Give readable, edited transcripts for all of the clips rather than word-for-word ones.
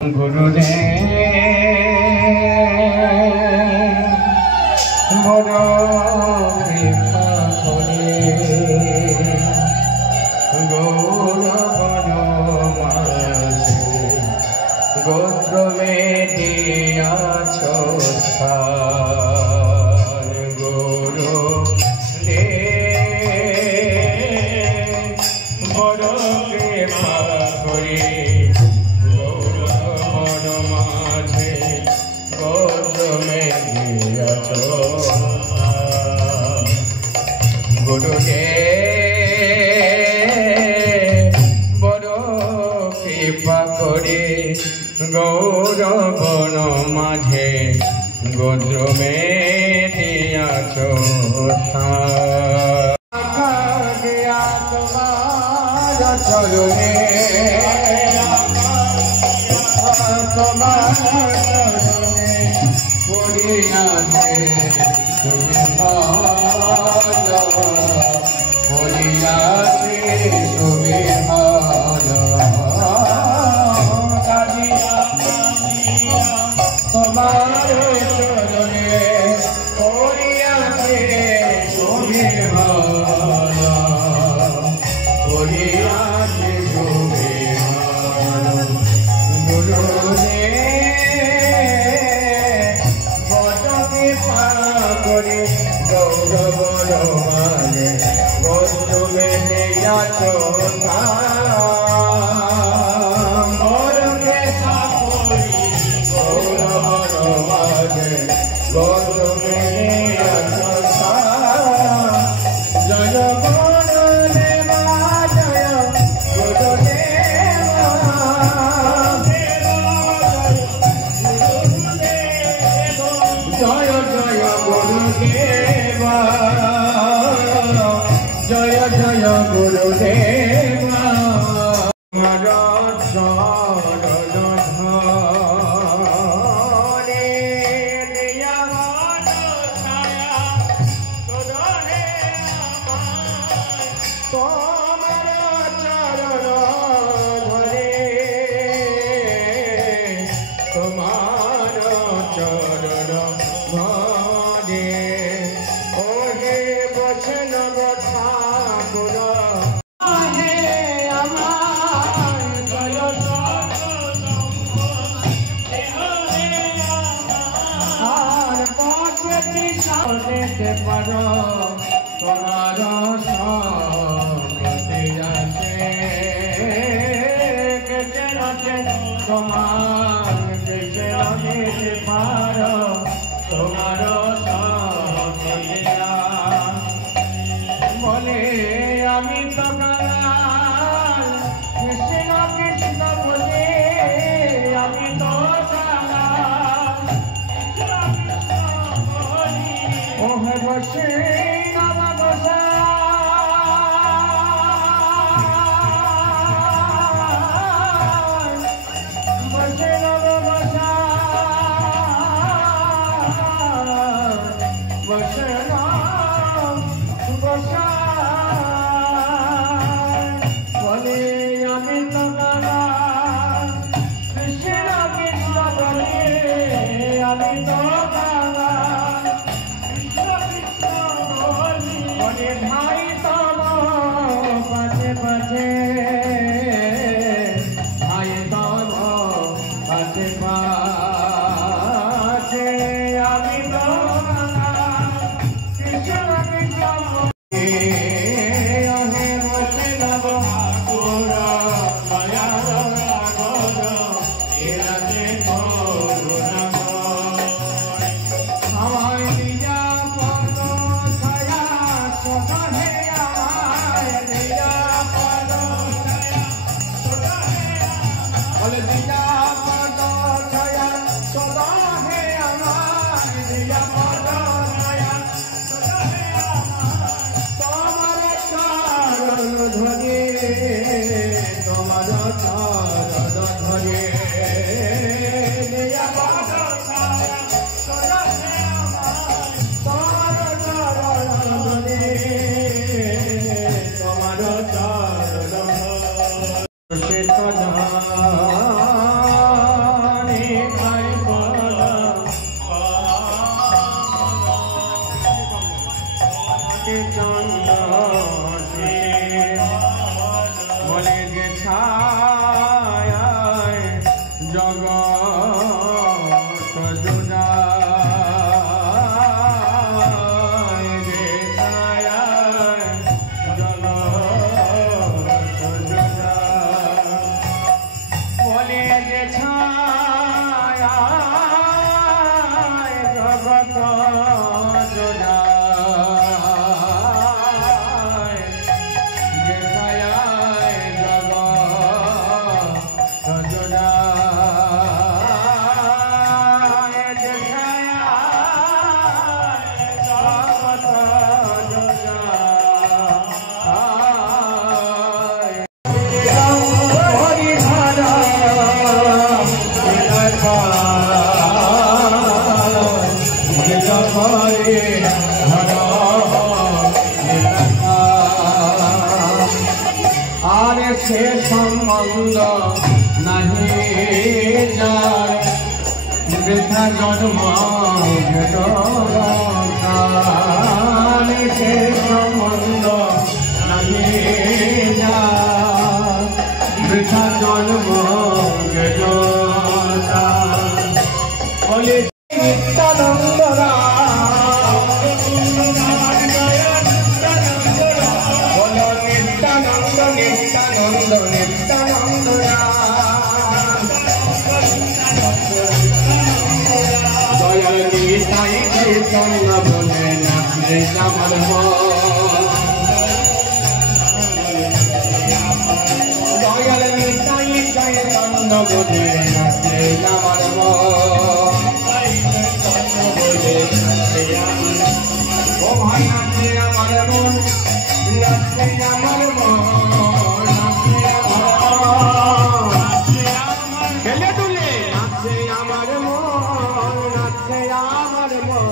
গুরুদেব বড় কৃপা করে গৌরবন মাঝে গোত্র দিয়াছ স্থান। গুরুদেব বড় কৃপা করে গুরুদেব বড় কৃপা করে গৌরবন মাঝে গোত্রমে দিয়াছ তোমার চরণে তোমার চরণে পড়িয়াছে তুমি পড়িয়াছে তুমি তোমার চরণে পড়িয়াছে তুমি পড়িয়াছে তুমি করে গৌরব মানে গৌরবে দিয়াছ মরকে সাপরি গৌরব মানে গৌরবে দিয়াছ জয় গুরুদেবা জয় গুরুদেবা জয় জয় গুরুদেবা জয় জয় গুরুদেবা আমার চরণ ধরে তোমার চরণ ধরে তোমার চরণ ধরে ওহে বৈষ্ণব ঠাকুর হে আমার জয় আর পাশে সাথে পারো তোমার সঙ্গে আছে কেটে আছে তোমার কেটে আছে পারো তোমার সঙ্গে বলে আমি তো কাল কৃষ্ণ কৃষ্ণ বলে আমি তো ওহে বসে নামা বসা বসে নামা বসা যে ছায়ায় জগৎ জোড়ায়, যে ছায়ায় জগৎ জোড়ায়, বলে যে ছায়ায় জগৎ জোড়ায়, যে ছায়ায় জগৎ জোড়ায়, যে ছায়ায় জগৎ জোড়ায়। হরিধারা আরে সে সম্বন্ধ নাহি যার, বৃথা জন্ম সে সম্বন্ধ নাহি যার, বৃথা জন্ম বলে নিত্যানন্দ বলো নিত্যানন্দ নিত্যানন্দ নিত্যানন্দ দয়াল নিতাই কৃষ্ণ বলে নাচে আমার দয়াল নিতাই কৃষ্ণ বলে নাচে আমার ও ভাই নাচে আমার মন, নাচে আমার মন, নাচে আমার খেলে তুলে নাচে আমার মন, নাচে আমার মন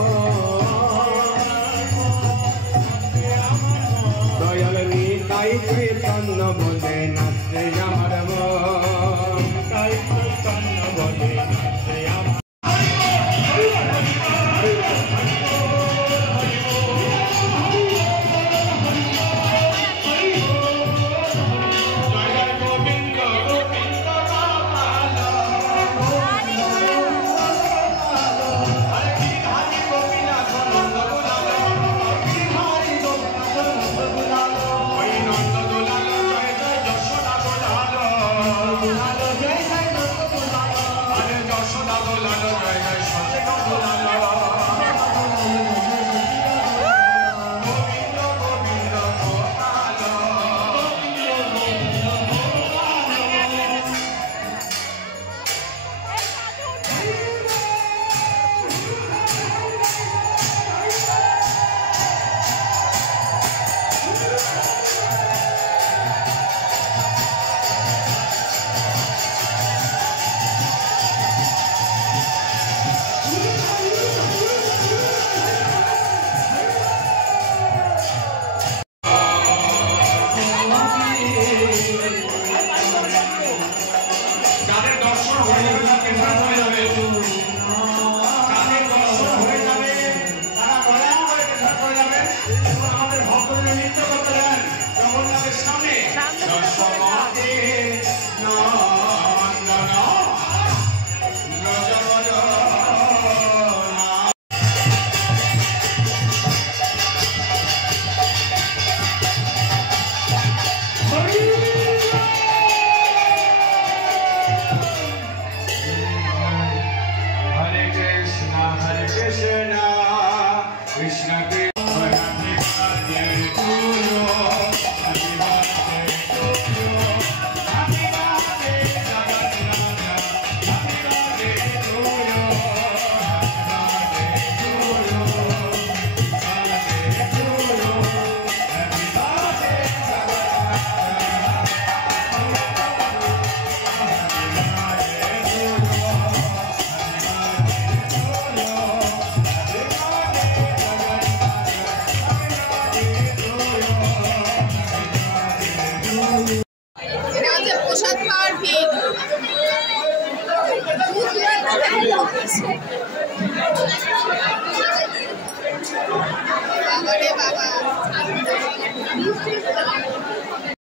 দয়াল নিতাই কৃষ্ণ বলে নাচে আমার মন, তাই কৃষ্ণ বলে নাচে আমার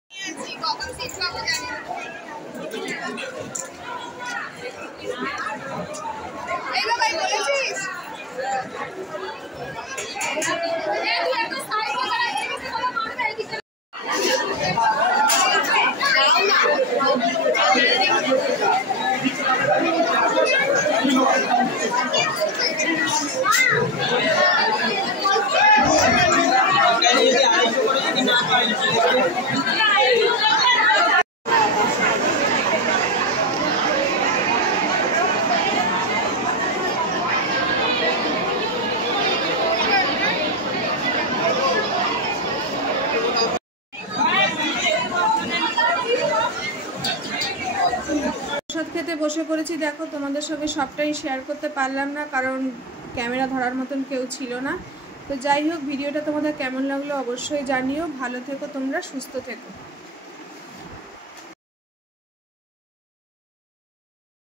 Baby, খেতে বসে পড়েছি। দেখো তোমাদের সঙ্গে সবটাই শেয়ার করতে পারলাম না, কারণ ক্যামেরা ধরার মতন কেউ ছিল না। তো যাই হোক, ভিডিওটা তোমাদের কেমন লাগলো অবশ্যই জানিও। ভালো থেকো তোমরা, সুস্থ থেকো।